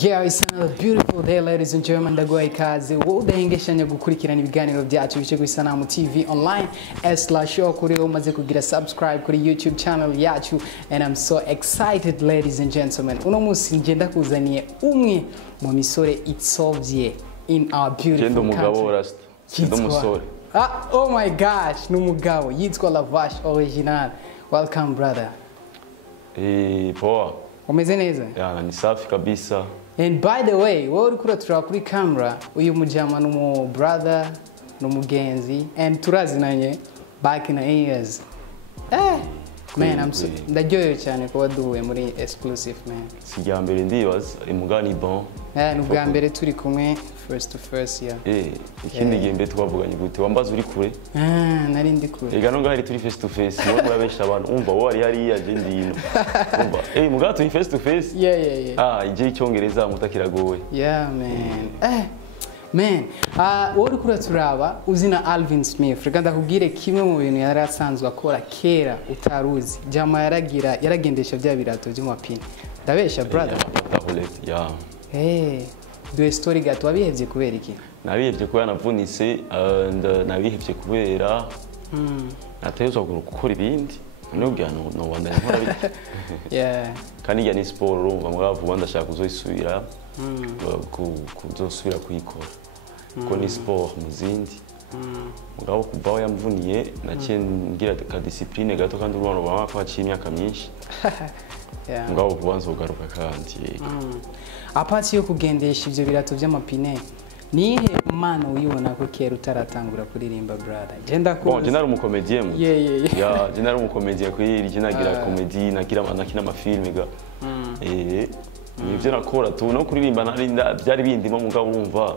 Yeah, it's another beautiful day, ladies and gentlemen. Ndaguha ikaze wowe udahengeshanya gukurikirana ibiganiro byacu bice kuri Sanamu TV online /show kuri umaze kugira subscribe kuri YouTube channel yacu, and I'm so excited, ladies and gentlemen. Uno munsi ngenda kuzaniye umwe mu misore itsovye in our beautiful country. Oh my gosh, numugabo yitwa Lavash original. Welcome, brother. Poa. Umeze neza? Ya, ni safi kabisa. And by the way, wowe uriko uratura kuri camera, uyu mujama numu brother, numugenzi, and turazinanye back in the years. Man, I'm so ndaryohewe cyane kuba duhuye muri exclusive, man. Sijya mbere ndibaza imugani bon. Nubwa mbere turi kumwe first to first, yeah. Ikindi gihe mbere twavuganye gute wambaza uri kure? Nari ndi kure. Ega no ngahari turi face to face, niyo murabesha abantu umva wo ari hariya je ndino. Umva, muga turi face to face? Yeah. Ije icyongereza mutakiragowe. Yeah, man. Man, wowe uriko uraturaba uzina Alvin Smith. Reka ndakubwire kimwe mu bintu yari asanzwe akora kera utaruzi. Jama yaragendesha bya birato by'umapine. Ndabesha, brother. Yeah. Do story gato wabihevye kubera iki? Nabihevye kubera navunitse, nabihevye kubera natezwa gukora ibindi. Nubwo no wanda nkora biki. Yeah. Kandi ya ni sport urumva mwavu wanda shaka kuzoisubira. Kuzosubira kuyikora. Ko ni sport muzindi. Mugabo kubaho yamvuniye naciye ngira ka discipline gato kandi urubano baba kwaciye imyaka myinshi. Yeah. Mugabo kubanza ugaruka kandi. Apart yo kugendesha ivyo birato by'amapine, nihe mana uyibona ko kera utaratangura kuririmba, brother? Jenda ko Bon, jenda umukomedie mu. Yeah, jenda umukomedie ko yiri nagira comedy, nagira amafilme ga. Nivyo nakora tu no kuririmba narinda byari bindimo mugabo urumva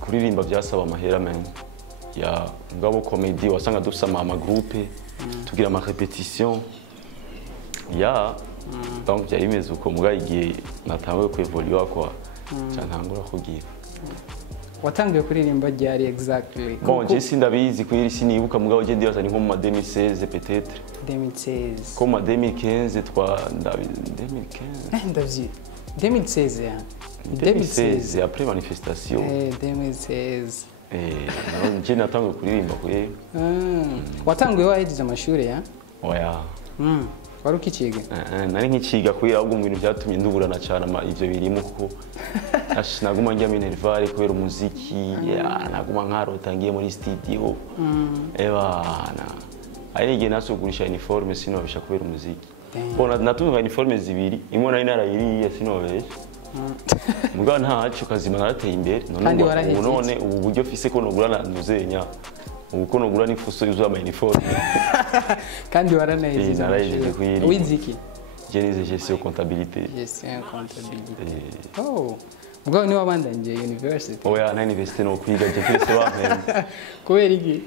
kuririmba byasaba amahera men. Ya mugabo comedy wasanga dufisa ama groupe tugira ama repetition. Ya donc byari bimeze uko muga igihe natangiye kwevoluer kwa cyantangura kugira. Watangiye kuririmba ryari exactly? Bon, je sindabizi kwiri sinibuka mugabo je ndibaza ni nko mu 2016 peut-être. 2016. Comme en 2015 Ndavyi. 2016 ya. 2016 après manifestation. 2016. Je natangiye kuririmba kwe. Watangiye wahejeje amashuri ya? Oya. Wari ukikiga? Nari nkikiga kwira ahubwo mu bintu byatumye nduburana cyane ivyo birimo kuko naguma njya minervale kubera umuziki, naguma nkarota ngiye muri studio. Ebana. Ari igihe nasugurisha uniforme sinobisha kubera umuziki. Bona natunga uniforme zibiri, imwe nari narayiriye sinobesha. Mugabo ntacu kazima narateye imbere. None ubu buryo fise ko nogura nuzenya. Uko nogura n'ifuso yuzuye ama uniforme. Kandi waranayize. Wiziki? Je nize gestion comptabilité. Gestion comptabilité. Oh. Mugabo ni wabandanje university. Oya na university no kwiga je kirese bamemba. Kubera iki?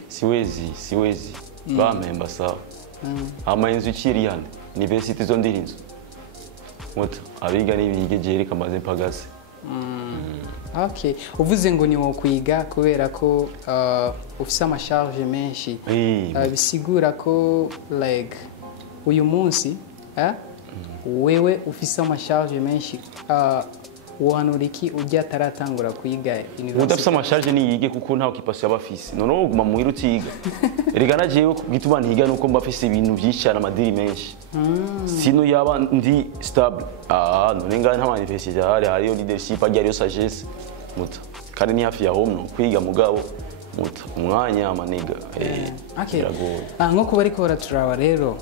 Siwezi. Bamemba sawa. Ama inzu ikiri yande. University zo ndirinzo. Moto abiga n'ibige jeri kamaze mpagaze. Okay. Uvuze ngo ni wo kwiga kubera ko ufise ama charge menshi. Bisigura ko like uyu munsi wewe ufise ama charge menshi wanuriki ujya taratangura kwiga university. Udafise ama charge ni yige kuko nta okipasi yabafise. None uguma muhira utiga. Erega najewe gituma ntiga nuko mbafise ibintu byicana amadiri menshi. Sino yaba ndi stable. None nga nta manifestation hariyo leadership hariyo sagesse. Muta. Kandi ni hafi ya home no kwiga mugabo muta umwanya amaniga. Okay. Nko kuba ariko baraturaba rero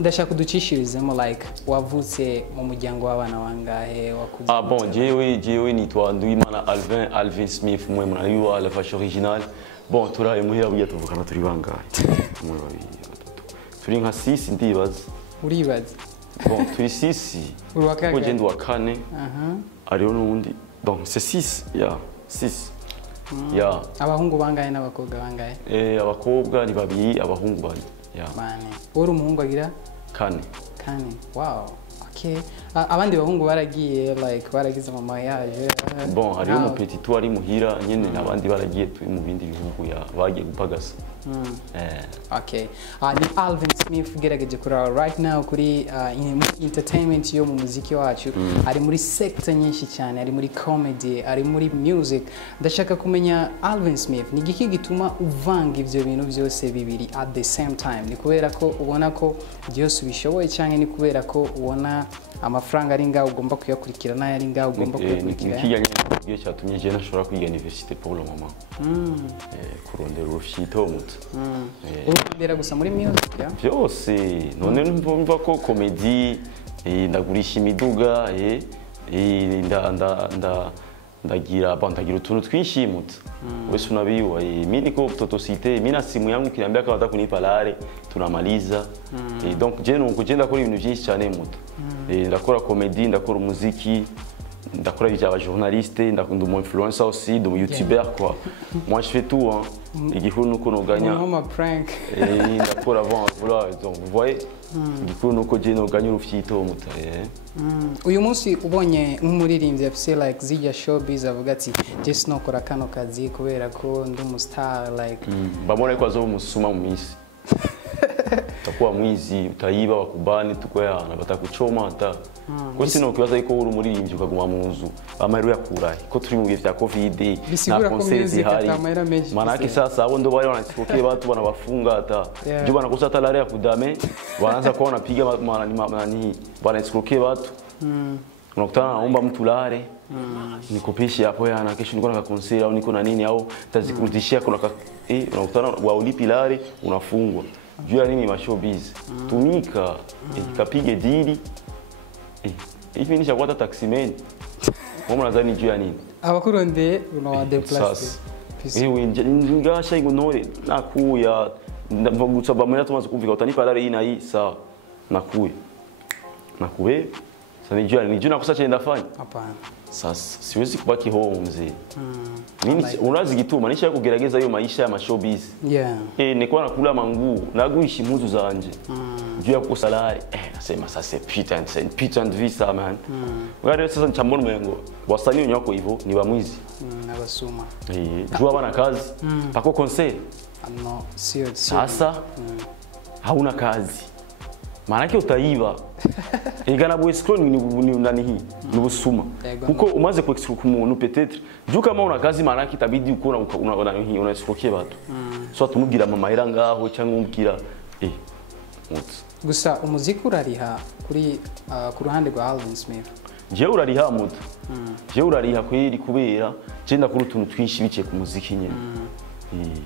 ndashaka kuducishirizemo like wavutse mu muryango w'abana wangahe wakuze? Bon, jewe nitwa Nduwimana Alvin Smith mwe munari wa Lavash original. Bon, turaye muhira buya tuvukana turi bangahe? Mwe babiri batatu. Turi nka 6 ndibaza. Uribaza? Bon, turi 6. Uri wa kangahe? Ko je wa kane. Ariyo nundi. Donc c'est 6, ya 6. Ya. Abahungu bangahe n'abakobwa bangahe? Abakobwa ni babiri, abahungu bane. Ya. Bane. Uri umuhungu agira? Kane. Wow. Okay. Abandi bahungu baragiye like baragize ama mariage. Bon, ariyo mu petit toi ari muhira nyene nabandi baragiye turi mu bindi bihugu ya bagiye gupagasa. Okay. Ni Alvin Smith ugerageje kuraba right now kuri entertainment yo mu muziki wacu. Ari muri sector nyinshi cyane, ari muri comedy, ari muri music. Ndashaka kumenya Alvin Smith ni giki gituma uvanga ivyo bintu byose bibiri at the same time. Ni kubera ko ubona ko byose ubishoboye cyane, ni kubera ko ubona amafaranga ari ngaho ugomba kuyakurikira nayo ari ngaho ugomba kuyakurikira. Nikijanye n'ibyo cyatumye je nashobora kwiga université pour le moment. Kurondera urushito muto. Urondera gusa muri music ya? Byose none numva ko comedy ndagurisha imiduga ndagira utuntu twinshi muto. Wese unabiwa mimi niko totosite mimi na simu yangu kiniambia kama nataka kunipa lare tunamaliza. Donc je nukugenda kuri ibintu byinshi cyane muto. Ndakora comedy, ndakora umuziki, ndakora ibya journaliste, ndakunda umu influencer aussi, de youtubeur quoi. Moi je fais tout hein. Igikuru nuko noganya. Moi prank. Ndakora avant voilà donc vous voyez. Igikuru nuko je noganya urufyito muto. Uyu munsi ubonye nk'umuririmbyi afise like zijya showbiz avuga ati just nokora kano kazi kubera ko ndi umu star like bamona ko azoba umusuma mu misi. Takuwa mwizi utayiba wakubani tukwayana batakuchoma hata ko sino kwibaza yuko uri umuririmbyi ukaguma mu nzu amahero yakurahe ko turi mu bihe vya covid na concert zihari manake sasa abo ndo bari wanasikoke batu bana bafunga hata jo bana kosa hata lare ya kudame wanaanza kuwa wanapiga nani bana sikoke batu unakutana naomba mtu lare nikopishe hapo yana kesho niko na concert au niko na nini au tazikurudishia kuna unakutana wa ulipi lare unafungwa juu ya nini mashowbiz tumika kapige dili hivi nisha kwata taximen mama nadhani juu ya nini abakuronde unawa deplace ngasha ignore nakuya ndavugutsa bamwe tumaze kumvika utanipa lare ina hii sawa nakuye sasa ni juu nakosa chenda fanya hapana sasa siwezi kubaki home mzee mimi unazi gituma nisha kugerageza hiyo maisha ya mashowbiz nilikuwa nakula manguo naguishi muzu zanje juu ya kukosa lare nasema sasa putain de vie ça man ngare sasa nchambona mwengo wasanii unyako hivyo ni bamwizi nabasuma juu bana kazi pako concert no sio sasa hauna kazi maana yake utaiba igana bo escrow ni nani hii ni busuma kuko umaze ku escrow ku muntu peut-être juu kama una kazi maana yake itabidi ukora una escroquer batu so tumubwira mama ira ngaho cyangwa umubwira gusa umuziki urariha kuri ku ruhande rwa Alvin Smith je urariha muto je urariha kweri kubera je ndakuru tuntu twinshi biciye ku muziki nyene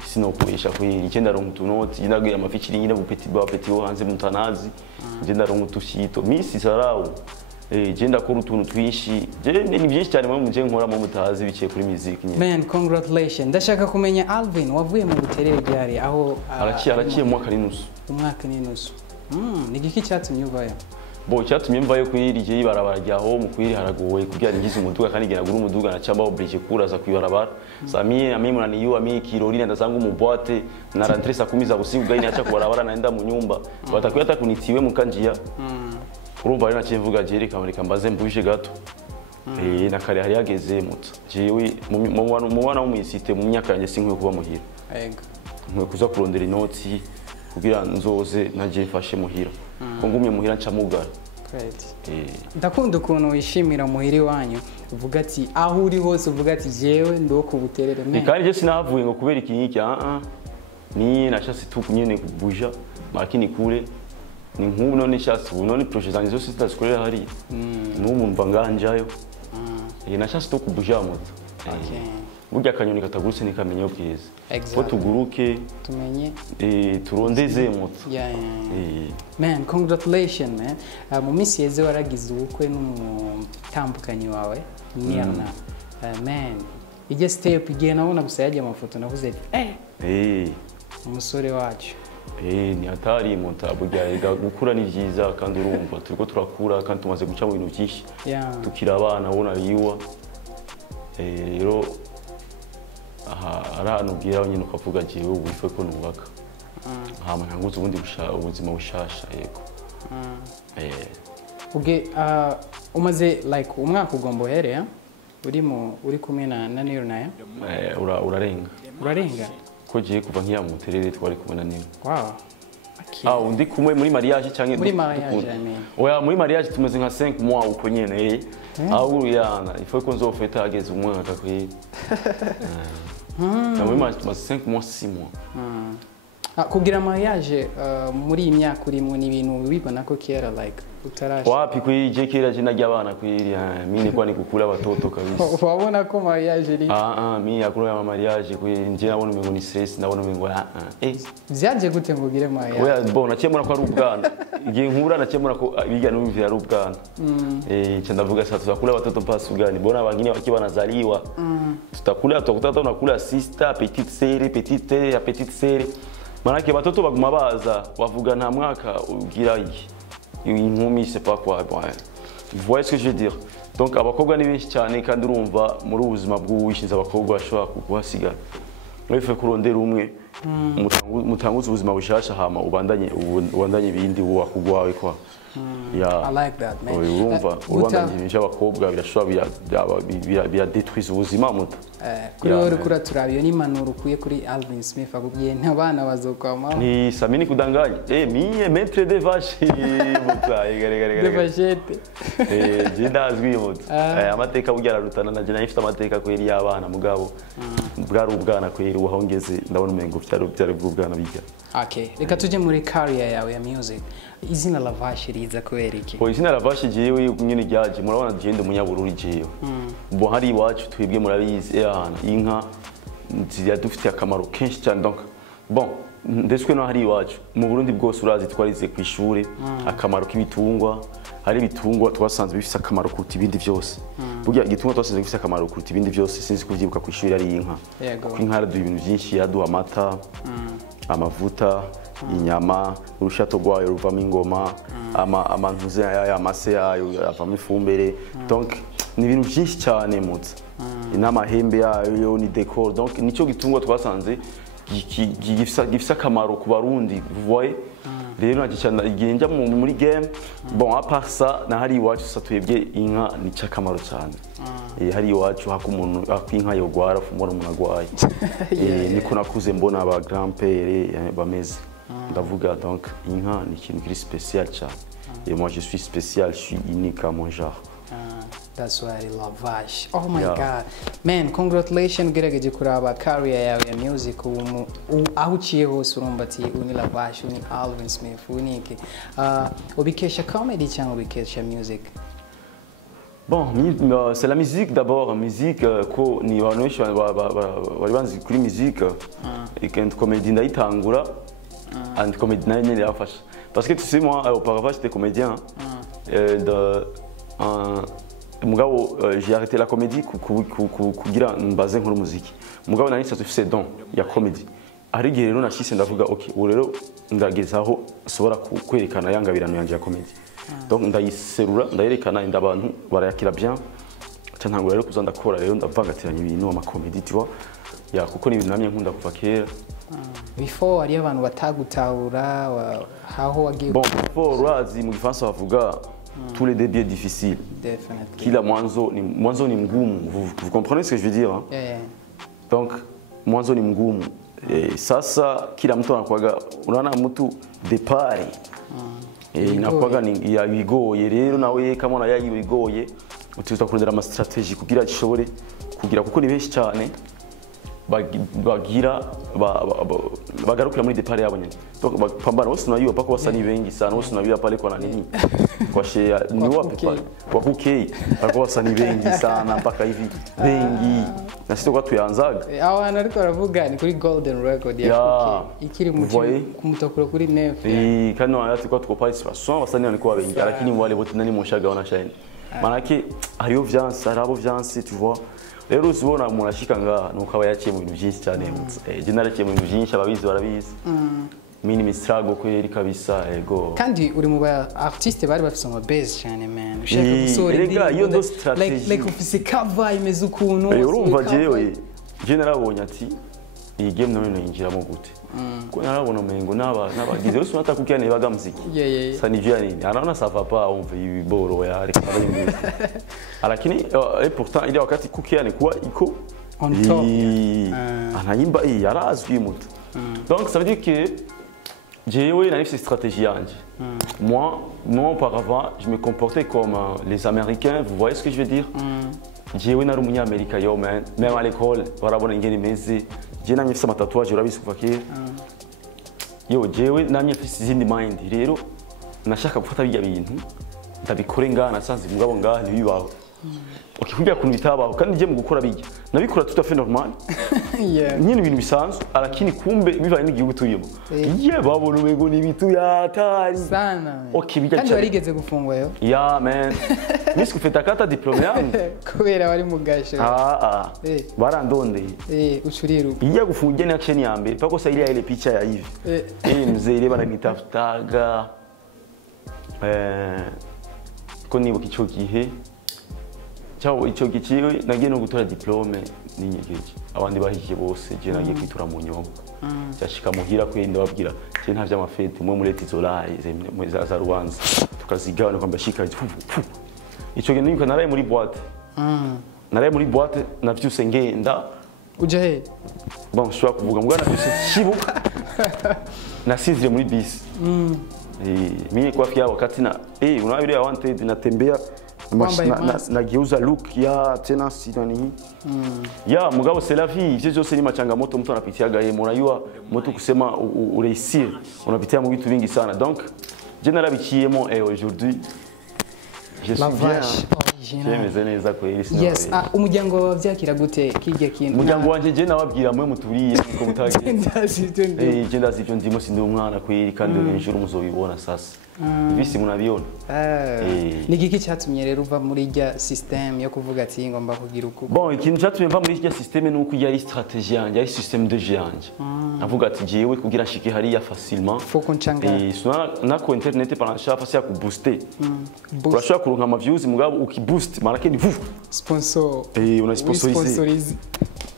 sino kuesha kweri je ndaronka utunoti ndagira amafikiri nyine bupeti wo hanze mutanazi je ndaronka utushito misi sarau je ndakora utuntu twinshi je ni byinshi cyane mu je nkora mu mutazi biciye kuri muziki nyine man congratulations ndashaka kumenya Alvin wavuye mu buterere byari aho arakiye mwaka n'inusu ni giki cyatumye uvayo bo cyatumye mvayo kwirije ibarabara rya ho mu kwiri haragoye kugira ngize umuduga kandi gera gura umuduga na chamba oblige kuraza kwibarabara samie na mimi munaniyo ami kirori ndazanga mu boîte na rentrée saa 10 za usiku gaini acha kubarabara naenda mu nyumba batakuya hata kunitiwe mu kanjia urumva ari nakivuga jeri kamarika mbaze mbuje gato na kare hari yageze muto jewe mu wana w'umuyisite mu myaka yanjye sinkwe kuba muhira nkwe kuza kurondera inoti kugira nzoze naje mfashe muhira ko ngumye muhira ncamugara ndakunda ukuntu wishimira muhiri wanyu uvuga ati aho uri hose uvuga ati jewe ndo ku buterere me kandi je sinavuye ngo kubera ikinyiki ni nashase tu nyene kubuja makini kure ni nk'ubu none shase ubu none projet zanjye zose zitazikorera hari n'ubu mva nganjayo nashase tu kubuja moto burya akanyoni katagurutse nikamenya ubwiza ko tuguruke tumenye turondeze moto man congratulations man mu minsi yeze waragize ubukwe n'umutambukanyi wawe Niyana man ije step igihe nabona gusa yaje amafoto navuze umusore wacu ni hatari monta burya gukura ni byiza kandi urumva turiko turakura kandi tumaze guca mu bintu byinshi tukira abana ubona yiwa rero arano bwira nyine ukavuga jewe ubifwe ko nubaka hama ntanguze ubundi ubuzima bushasha yego umaze like umwaka ugomba uhere uri kumwe na Niyona urarenga ko giye kuva nkiya mu terere twari kubona niwe. Wow. Okay. Undi kumwe muri mariage canke muri mariage ane. Oya muri mariage tumeze nka 5 mois uko nyene aho yana il faut qu'on zofeta ageze umwaka kwi. Na muri mariage tumeze 5 mois 6 mois. Kugira mariage muri iyi myaka urimo ni ibintu bibona ko kera like utarasha. Wapi kwije kera jina ry'abana kwiri mimi kwa nikukula watoto kabisa. Wabona ko mariage iri? Mimi yakuru ya mariage kwiri nje nabona umengo ni stress nabona umengo Vyaje gute ngugire mariage? Oya bon nakemura ko ari ubwana. Igihe nkura nakemura ko biga n'umvira ari ubwana. Cha ndavuga sasa tutakula watoto mpasi ugani bona wengine wakiwa wanazaliwa. Tutakula tunakula sister petite sœur petite sœur. Manake watoto baguma baza bavuga nta mwaka ugira iki. Inkumi c'est pas quoi bon. Vous voyez ce que je veux dire? Donc abakobwa ni benshi cyane kandi urumva muri ubuzima bw'uwishinze abakobwa bashobora kuhasigara. Wefe kurondera umwe mutanguza ubuzima bushasha hama ubandanye ibindi wakugwawe kwa. I like that man. Urumva ubandanye abakobwa birashobora bya détruire ubuzima muto. Kuri wowe kura turabiyo ni manuru kuye kuri Alvin Smith akubwiye ntabana bazokwama. Ni samini kudanganya. Mie maître de vache muta gare. De vachette. Je ndazwi muta. Amateka bugyara rutana na je nafite amateka kweri y'abana mugabo. Bwari ubwana kweri wahongeze ndabona umengo byari bw'ubwana bijya. Okay, reka tuje muri career yawe ya music. Izina la vache riza kubera iki? Izina la vache jewe nyine ryaje murabona gende munyabururi jewe. Bo hari iwacu twebwe murabizi inka zidufitiye akamaro kenshi cyane donc bon ndetse no hari iwacu mu Burundi bwose urazi twarize ku ishuri akamaro k'ibitungwa hari ibitungwa twasanze bifite akamaro kuruta ibindi byose burya igitungwa twasanze gifite akamaro kuruta ibindi byose sinzi kuvyibuka ku ishuri ari inka kuko inka yaduha ibintu byinshi yaduha amata amavuta inyama urushato rwayo ruvamo ingoma amantuze amase yayo avamo ifumbire donc ni ibintu byinshi cyane mutse inamahembe yayo ni decor donc nico gitungwa twasanze gifisa akamaro ku barundi vous voyez rero nagicana igenja muri game bon à part ça na hari iwacu satwebwe inka ni cyakamaro cyane hari iwacu hako umuntu akwinka yogwara fumora umuntu agwaye niko nakuze mbona aba grand père bameze ndavuga donc inka ni ikintu kiri spécial cyane et moi je suis spécial je suis unique à mon genre. That's why I love Vash. Oh my God. Man, congratulations gerageje kuraba career yawe ya music aho uciye hose urumva ati uni la Vash, uni Alvin Smith, uniki. Ubikesha comedy cyangwa ubikesha music? Bon, c'est la musique d'abord, musique ko ni bantu bari banzi kuri musique et quand comédie ndayitangura and comédie nayo nyene yafasha. Parce que tu sais moi auparavant j'étais comédien mugabo j'ai arrêté la comédie kugira mbaze nkuru muziki mugabo nari nsatufise don ya comédie ari gihe rero nashise ndavuga okay ubu rero ndagezaho sobora kwerekana yangabirano yanje ya comédie donc ndayiserura ndayerekana inda abantu barayakira bien aca ntangura rero kuza ndakora rero ndavangatiranya ibintu ama comédie tu vois ya kuko ni ibintu namye nkunda kuva kera. Before ari abantu batagutahura haho wagiye bon before razi mu gifaransa bavuga tous les débuts difficiles. Definitely. Kila mwanzo ni mgumu. Vous comprenez ce que je veux dire? Hein? Yeah. Donc mwanzo ni mgumu. Sasa kila mtu anakuaga unaona mtu depart. Inakuaga ni ya bigoye rero nawe kama una yayi bigoye utuza kurondera ama strategy kugira gishobore kugira kuko ni benshi cyane bagira bagarukira muri depart yabo nyene. Donc pambana wose unayuwa pako wasani bengi sana wose unabira pale kwa nini kwa share ni wapi pale kwa kukei pako wasani bengi sana mpaka hivi bengi na sisi kwa tuyanzaga abantu ariko baravuga ni kuri Golden Record ya kukei ikiri mu kumutokura kuri nef kandi wayati kwa tuko participation wasani walikuwa bengi lakini wale wote nani moshaga wana shine manake hariyo vyanse harabo vyanse tu vois rero uzibona umuntu ashika ngaha nuko aba yaciye mu bintu byinshi cyane je naraciye mu bintu byinshi ababizi barabizi mini mistrago kweri kabisa ego kandi uri mu ba artiste bari bafise ama base cyane man ushaka gusora rega iyo do strategy like ufise cover imeze ukuntu urumva jewe je narabonye ati iyi game none yinjiramo gute ko narabona umengo n'abagize ruso natakukira nibaga muziki sa nivyo nini anaona ça va pas on veut iboro ya lakini et pourtant ile wakati kukia ni kuwa iko On top. Anayimba yarazwi muto. Donc ça veut dire que j'ai eu une stratégie. Moi auparavant, je me comportais comme les Américains, vous voyez ce que je veux dire? J'ai eu une américaine, yo man, même à l'école, barabona ingeni meze. J'ai namye fisa tatouage urabizi kuva kera. Yo jewe namye fisa izindi mind. Rero nashaka gufata bijya bintu ndabikore ngana nasanze mugabo ngaha ntibibaho. Ukikubwira kuntu bitabaho kandi ngiye mu gukora bijya nabikora tout à fait normal. Nyine ibintu bisanzwe arakini kumbe bivaye n'igihugu turimo. Babona umego ni bitu yatari sana. Bijya kandi warigeze gufungwa yo? Yeah man. Nisi kufeta kata diplome yangu. Kubera wari mu gasho. Barandondeye. Ushuriru. Ijya gufunga ni action ya mbere pako sa ile picha ya hivi. Mzee ile bananitafutaga ko nibuka ico gihe cyawo ico gihe nagiye no gutora diplome n'inyegeje abandi bahiye bose je nagiye kwitura mu nyongo cyashika muhira kwenda babwira je nta vy'amafete mwe muri Tizolaye muri za Rubanza tukazigabana kwamba shika ico gihe niko naraye muri boîte naraye muri boîte navyuse ngenda uje he bon shwa kuvuga mbwa navyuse kibuka nasizire muri bisi mimi kwa fia wakati na unawabili ya wanted natembea nageuza look ya tena sidani ya mugabo c'est la vie ivyo byose ni machangamoto mtu anapitiaga yeye murayua mtu kusema ureisir unapitia mu bitu vingi sana donc je narabikiyemo aujourd'hui je suis bien Jemeze neza ko iri sinawe. Yes, umuryango wavyakira gute kijya kintu? Umuryango wanje je nababwira mwe muturiye ko mutagiye. Je ndazi ibyo ndimo sindi umwana kwiri kandi ejo muzobibona sasa. Bisi munabiyona. Ni giki cyatumye rero uva muri rya system yo kuvuga ati ngomba kugira uko? Bon, ikintu cyatumye mva muri rya system nuko yari strategie yanje, yari système de yanje. Avuga ati jewe kugira shike hariya facilement. Faut qu'on changa. Nako internet paransha fasi ya kubooster. Urashobora kuronka ama views mugabo ukiboost marake ni sponsor. Una sponsorize.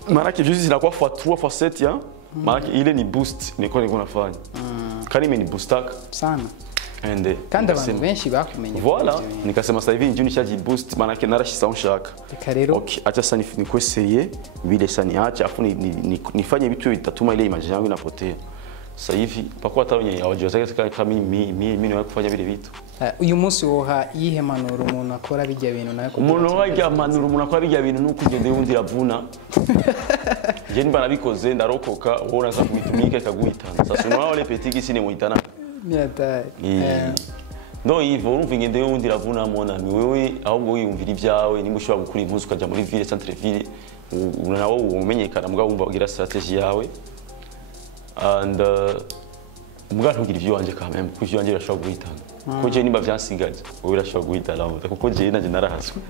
Marake views zinakuwa fois 3 fois 7 ya. Marake ile ni boost niko nafanya. Kani mimi ni boostaka sana. Kandi abantu benshi bakumenye. Voilà, nikasema sasa hivi njuni chaji boost manake narashisa unshaka. Okay, acha sasa nikuwe serieux, vile sasa niache afu nifanye vitu vitatuma ile image yangu inapotea. Sasa hivi pakuwa taronye abajoza kama mimi niwe kufanya vile vitu. Uyu munsi woha yihe manuro umuntu akora bijya bintu nayo ko. Umuntu wajya manuro umuntu akora bijya bintu nuko ugende yundi ravuna. Je nimba nabikoze ndarokoka wowe naza kubitumika kaguhitana. Sasa unaona wale petiki sine muhitana. Miata. No ivo urumva ingende yundi ravuna mona ni wewe ahubwo wiyumvira ibyawe nimba ushobora gukura impuzu ukaja muri ville centre ville nawo umenyekana mbwa wumva ugira strategy yawe and mbwa ntugira ivyo wanje quand même kuko ivyo wanje birashobora guhitana ko je nimba vyansigaje wowe birashobora guhitana kuko je nanje narahaswe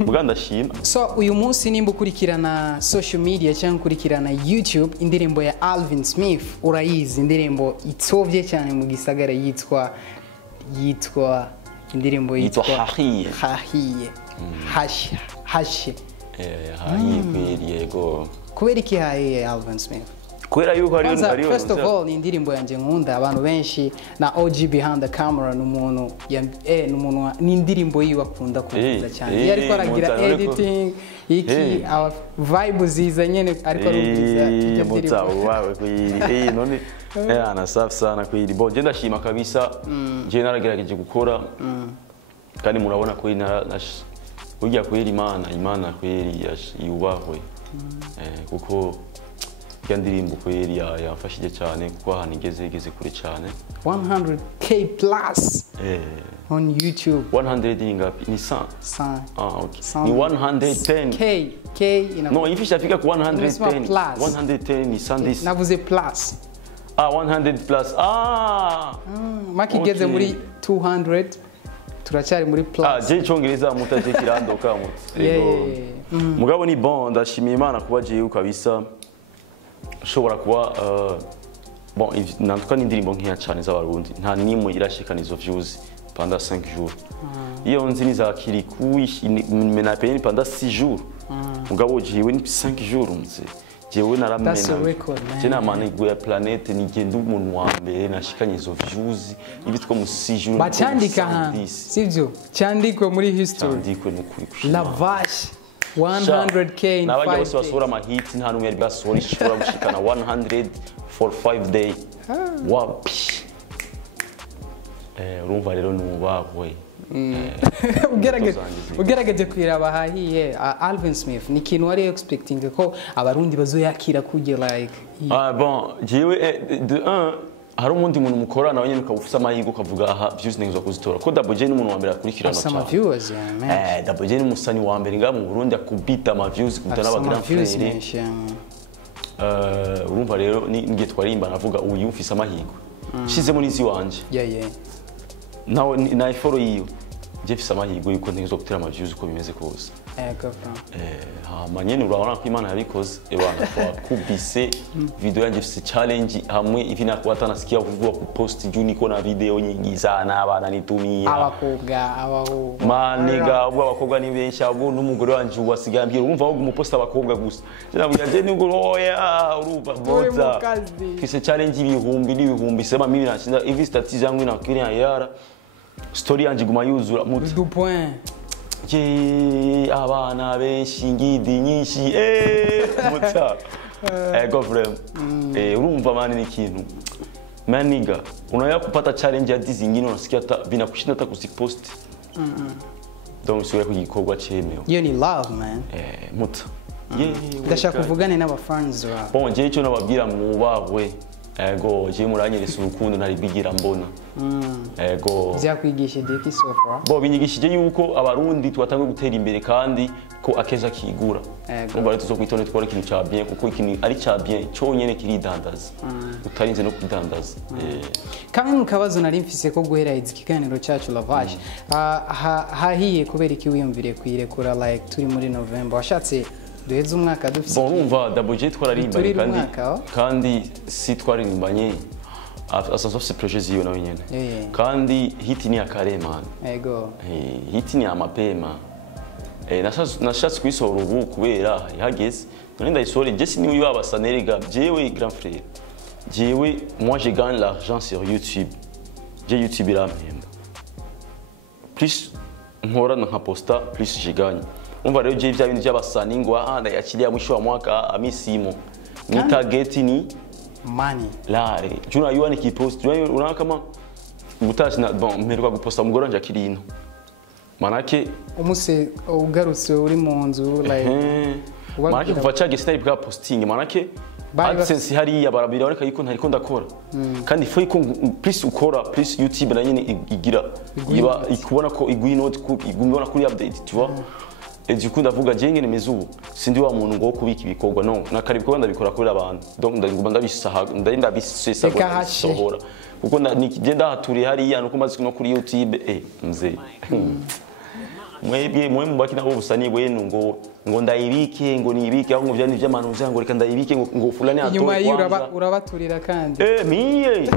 mbwa ndashima. So uyu munsi nimba ukurikirana social media cyangwa ukurikirana YouTube indirimbo ya Alvin Smith urayizi indirimbo itovye cyane mu gisagara yitwa indirimbo yitwa Hahiye. Hashe. Hahiye kweli yego. Kubera iki hahiye Alvin Smith? Kubera yuko ari first of all ni indirimbo yanje nkunda abantu benshi na OG behind the camera n'umuntu ni indirimbo yiwe akunda kuvuza cyane. Yari ko aragira editing iki our vibe ziza nyene ariko arubiza ibyo wawe kwiri none ana safi sana kwiri bo je ndashima kabisa je naragerageje gukora kandi murabona ko ujya kwiri imana kwiri yubahwe kuko yandirimbo kwiri yafashije cyane kuko ahantu igeze kure cyane 100k plus on YouTube 100 ingapi ni 100 okay ni 110 k no ifishafika ku 110 ni 110 navuze plus 100 plus maki igeze muri 200 turacyari muri plus je cyongereza mutaje kirandoka mugabo ni bon ndashimiye Imana kuba je kabisa ushobora kuba bon nantuka n'indirimbo nkiya cyane z'abarundi nta nimwe irashikana izo views pendant 5 jours iyo nzi nizakiri mena payeni pendant 6 jours mugabo jiwe ni 5 jours mze jewe naramena je namanigwe ya planete nigenda umuntu wa mbere nashikanye izo views ibitwa mu 6 jours bacandika sivyo cyandikwe muri history cyandikwe n'ukuri la vache 100k in n'abajya 5 bose days. basohora amahit nta n'umwe yari bwasohora ishobora gushikana 100 for 5 day wapi urumva rero nubahwe ugerageje kwiraba hahiye Alvin Smith ni ikintu wari expecting ko abarundi bazoyakira kujye like bon jewe de 1 hari umundi muntu mukorana nawe nyine ukabufisa amahirwe ukavuga aha views ntegezwa kuzitora ko Double J n'umuntu wa mbere akurikirana some viewers Double J n'umusani wa mbere nga mu Burundi akubita ama views kubita n'abagira frere urumva rero ngiye twarimba navuga uyu mfise amahirwe shize muri izi wanje nawe na follow yiyo Jeff amahirwe yuko ntegezwa gutera ama views uko bimeze kose manyene urabona ko Imana yabikoze ebana twakubise video yanje ifise challenge hamwe ivi nakwata nasikia kuvuga ku post juu niko na video nyingi sana abana nitumia abakobwa maniga ubwo abakobwa ni benshi abo n'umugore wanje wasigambiye urumva ahubwo umuposta abakobwa gusa nabuya je ngo oya urumva bota ifise challenge ibihumbi sema mimi nashinda ivi statistics yangu inakiria yara story yanje guma yuzura mutu du point abana benshi ngidi nyinshi muta go frame urumva mani ni kintu maniga unaya kupata challenge ya dizi ngine unasikia hata vinakushinda hata kuzipost donc sio kugikorwa cyemewe iyo ni love man muta ndashaka kuvugane n'aba fans ba bon je cyo nababwira mwubahwe ego je muranyereza urukundo nari bigira mbona ego byakwigishije ki so far bo binyigishije yuko abarundi twatangwe gutera imbere kandi ko akeza kigura ngo bari tuzokwitone twore ikintu cha bien kuko ikintu ari cha bien cyonyene kiridandaza utarinze no kudandaza kamwe mu kabazo nari mfise ko guhera ikiganiro cyacu lavage hahiye kubera iki wiyumvire kwirekura like turi muri November washatse duheze umwaka dufise bon umva Double J twararimbanye kandi si twararimbanye asasofise projet ziyo nawe nyene kandi hit ni akare man hit ni amapema nashatse kwisohora ubu kubera yageze none ndayisore je si niwe babasanerega jewe grand frère jewe moi je gagne l'argent sur YouTube YouTube irampemba plus nkora nka posta plus je gagne umva rero je vya bintu by'abasani ngo ndayakiriya mwisho wa mwaka amisimo ni target ni money lare juna yuwa ni kipost juna kama mutashi na bon mperwa guposta umugore wanje akirino manake umuse ugarutse uri mu nzu like manake kuva cyage snipe bwa posting manake AdSense hariya barabiraboneka yuko ntariko ndakora kandi fo yuko plus ukora plus YouTube na nyine igira iba ikubona ko igwinote igumibona kuri update tu vois Ejuku ndavuga je ngene mezubu sindi wa muntu ngo kubika ibikorwa no nakari bikorwa ndabikora kuri abantu donc ndagomba ndabisaha ndabisesa sohora kuko je ndahaturiye hariya nuko maze no kuri YouTube mze mwebwe mwe mubakina ubusani bwenu ngo ndayibike ngo nibike aho byandi by'amanuza ngo reka ndayibike ngo fulani atoye nyuma y'uraba urabaturira kandi mie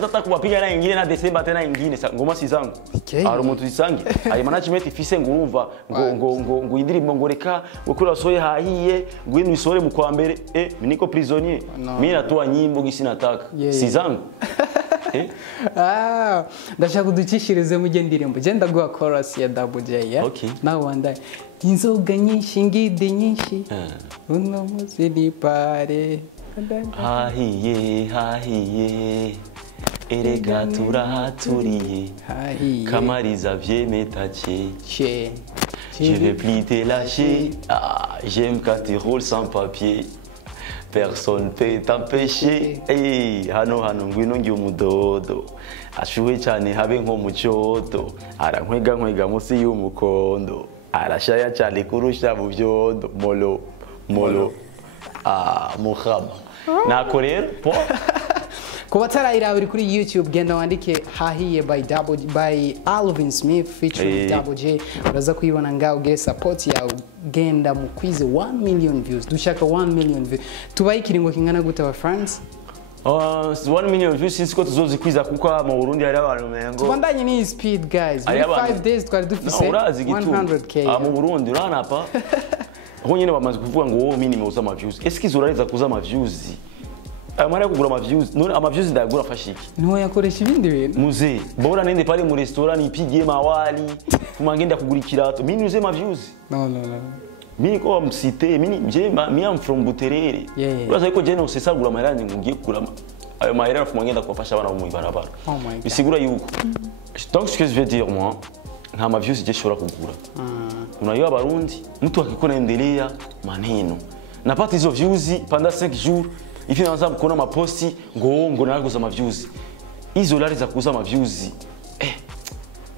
zata kubapiga na ingine na December tena ingine ngoma sizangu ari umuntu zisange ari management ifise ngo urumva ngo indirimbo ngo reka ukura soye hahiye ngo inu isore mu kwa mbere niko prisonnier mimi natoa nyimbo gisinataka sizangu ndashaka kuducishirize mu ndirimbo je ndaguha chorus ya Double J nawe wanda inzoga nyinshi ngide nyinshi uno muzi ni pare hahiye erega turahaturiye kamariza vyemeta che je vais plus te lâcher j'aime quand tu roules sans papier personne peut t'empêcher hano ngwino ngi umudodo ashuwe cyane habe nko mu cyodo arankwega musi y'umukondo arashaya cyane kurusha mu byodo molo muhaba nako rero kuba tarayira uri kuri YouTube genda wandike hahiye by Alvin Smith featuring Double J uraza kuyibona ngaho ge support ya genda mukwize 1 million views dushaka 1 million views tubaye kiringo kingana gute wa friends 1 million views siko tuzozikwiza kuko mu Burundi hari abantu mengo tubandanye ni speed guys muri 5 days twari dufise 100k mu Burundi urana pa aho nyine bamaze kuvuga ngo wowe minimum uza ama views est-ce qu'ils urariza kuza ama views amara kugura ama views none ama views ndagura fashiki no yakoresha ibindi bintu muze bora nende pale mu restaurant ipigie mawali kumangenda kugura ikirato mimi uze ama views no mini ko msite mini je mi am from Buterere uraza ko je no sesagura amahera ngiye kugura ayo mahera afu ngenda kubafasha abana bo mu ibarabara bisigura yuko donc ce que je veux dire moi nta maviews je shora kugura unajua Barundi mtu akiko naendelea maneno napata hizo views pendant 5 jours ifi naanza kuona maposti ngo naguza maviews hizo lari za kuuza maviews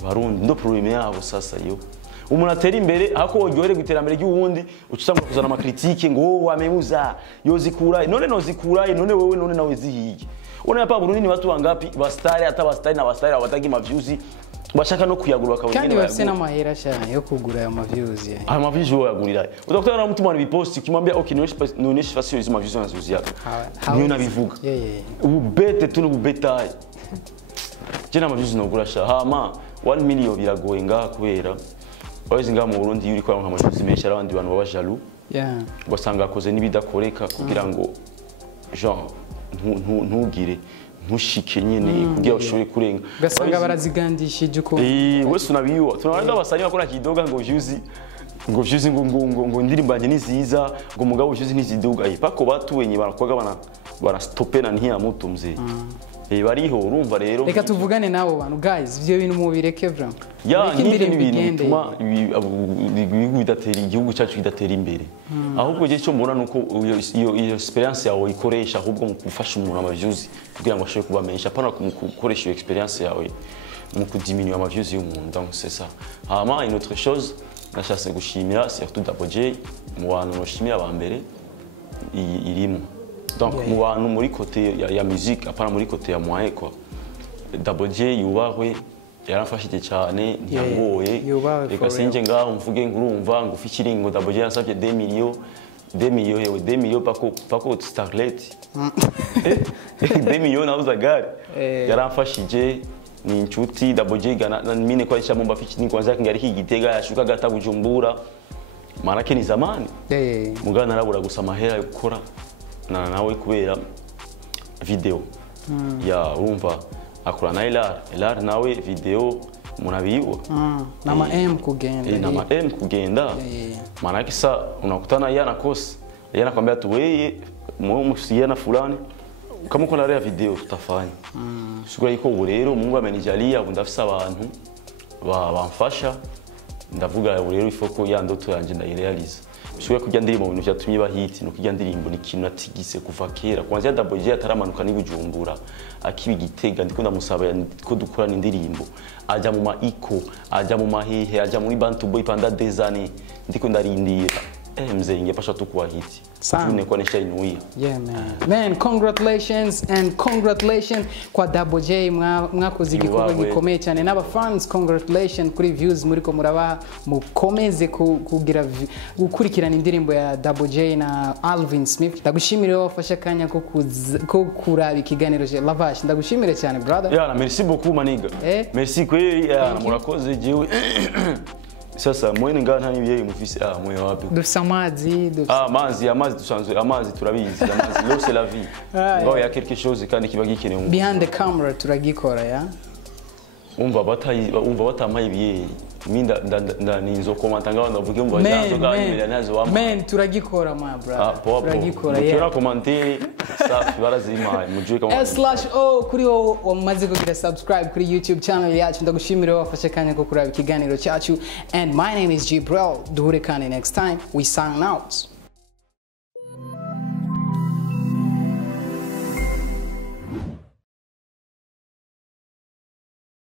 Barundi ndo problem yabo sasa yo umuntu atera imbere hako ogyohere guterambere ry'uwundi ucitanga kuzana amakritike ngo wamebuza yozikuraye none nozikuraye none wewe none nawe zihige ona yapa Burundi ni watu wangapi bastari hata bastari na bastari abatagi maviews bashaka no kuyagura bakabona kandi bafite n'amahera cyane yo kugura ayo maviews ya ayo maviews yo yagurira utakutana na mtu mwana bipost ukimwambia okay noneshi fasio hizo maviews nazuzia niyo nabivuga ubete tu n'ubetaye jena maviews nogura sha hama 1 million biragoye ngaha kubera Ozi nga mu Burundi yuri kwa nk'amashuzi menshi abandi bantu baba jaloux ugasanga akoze nibidakoreka kugira ngo genre ntugire ntushike nyene kugira ushobore kurenga ugasanga barazigandishije uko wese unabiyo tunabanda abasani bakora kidoga ngo views ngo ndirimbanye niziza ngo mugabo views niziduga pako batuwenye barakwaga bana stopena ntiya mutumze bariho urumva rero reka tuvugane nabo bantu guys ivyo bintu mu bireke bra ya n'ibintu bituma igihugu cyacu kidatera imbere ahubwo je cyo mbona nuko iyo experience yawe ikoresha ahubwo mu gufasha umuntu amaviews kugira ngo ashobore kubamenyesha pana gukoresha iyo experience yawe mu kudiminuer amaviews y'umuntu donc c'est ça hama une autre chose nashatse gushimira surtout Double J mu bantu noshimira abambere irimo donc mu bantu muri côté ya musique apana muri côté ya moyen quoi Double J yubahwe yaramfashije cyane ntiyangoye reka sinje ngaho mvuge ngurumva ngo ufikiringo Double J yasabye 2 millions pako Starlet 2 millions nauza gari yaramfashije ni inshuti Double J gana mine kwa isha mumba fikiringo kwanza ngari higitega yashuka gata Bujumbura manake ni zamani mugana narabura gusa mahera yo gukora nawe kubera video ya urumva akora na Elar nawe video munabiwa nama M kugenda nama M kugenda maana kisa unakutana yana kosi yana kwambia tu wewe musiana fulani kama uko na video tutafanya sugura iko rero Mungu amenijalia ndafisa abantu bamfasha ndavuga rero ifoko ya ndoto yanje ndayirealize Shuwe kujya ndirimbo bintu byatumye bahiti no kujya ndirimbo ni kintu atigise kuva kera kwanza Double J ataramanuka ni Bujumbura akibigitega ndiko ndamusaba ko dukorana indirimbo aja mu maiko aja mu mahehe aja muri Bantu Boy panda des années ndiko ndarindira mzee ingepasha tu kuwa hiti tune kwa nesha inuia man congratulations kwa Double J mwakoze igikorwa gikomeye cyane n'aba fans congratulations kuri views muri ko muraba mukomeze kugira gukurikirana indirimbo ya Double J na Alvin Smith ndagushimire wafasha kanya ko kuraba ikiganiro cya Lavash ndagushimire cyane brother na merci beaucoup maniga merci kweli murakoze jewe sasa mwene ngana nibiyeye mufise mwe wapi dufisa amazi amazi dusanzwe amazi turabizi amazi l'eau c'est la vie ngo ya quelque chose kandi kiba gikeneye behind the camera turagikora ya umva batamaye ibiyeye minda ninzo komanta ngaho ndavuge umva yanzo ganimira nazo wa man turagikora ma bro turagikora ya commenter safi barazima mujwe kama /o kuri wo wamaze kugira subscribe kuri YouTube channel yacu ndagushimire wafashe kanya ko kuraba ikiganiro cyacu and my name is Jibril duhure kandi next time we sign out